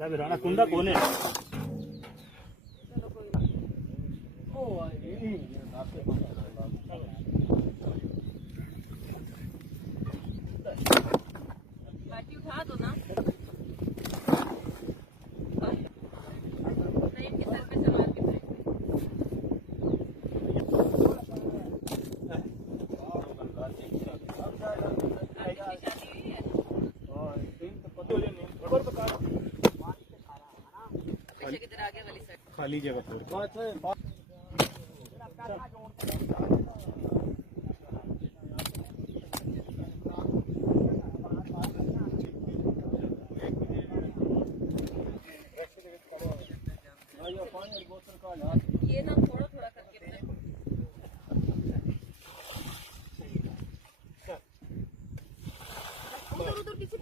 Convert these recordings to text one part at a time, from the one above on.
राणा कुंडा कौन है? बाटी उठा दो ना। खाली जगह पर ये ना थोड़ा थोड़ा करके उधर उधर पीछे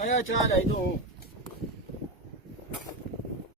आया चार आई तो